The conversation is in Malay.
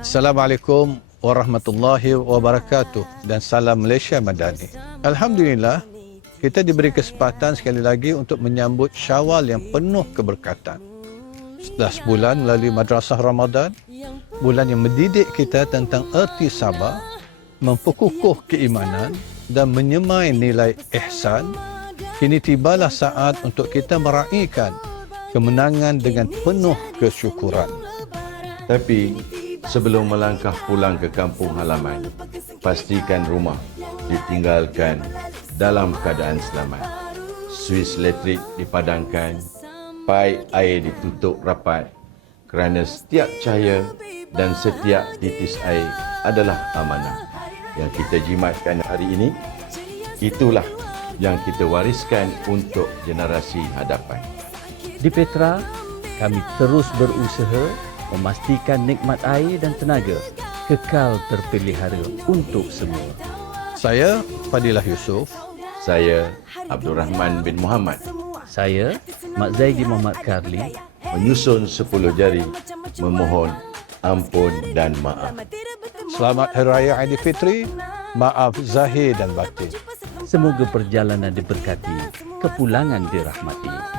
Assalamualaikum warahmatullahi wabarakatuh dan salam Malaysia Madani. Alhamdulillah, kita diberi kesempatan sekali lagi untuk menyambut Syawal yang penuh keberkatan. Setelah sebulan melalui Madrasah Ramadan, bulan yang mendidik kita tentang erti sabar, memperkukuh keimanan dan menyemai nilai ihsan, kini tibalah saat untuk kita meraihkan kemenangan dengan penuh kesyukuran. Tapi sebelum melangkah pulang ke kampung halaman, pastikan rumah ditinggalkan dalam keadaan selamat. Suis elektrik dipadamkan, paip air ditutup rapat kerana setiap cahaya dan setiap titis air adalah amanah yang kita jimatkan hari ini. Itulah yang kita wariskan untuk generasi hadapan. Di Petra, kami terus berusaha memastikan nikmat air dan tenaga kekal terpelihara untuk semua. Saya Fadilah Yusof. Saya Abdul Rahman bin Muhammad. Saya Mak Zaidi Muhammad Karli Menyusun 10 jari, memohon ampun dan maaf. Selamat Hari Raya Aidilfitri. Maaf zahir dan batin. Semoga perjalanan diberkati, kepulangan dirahmati.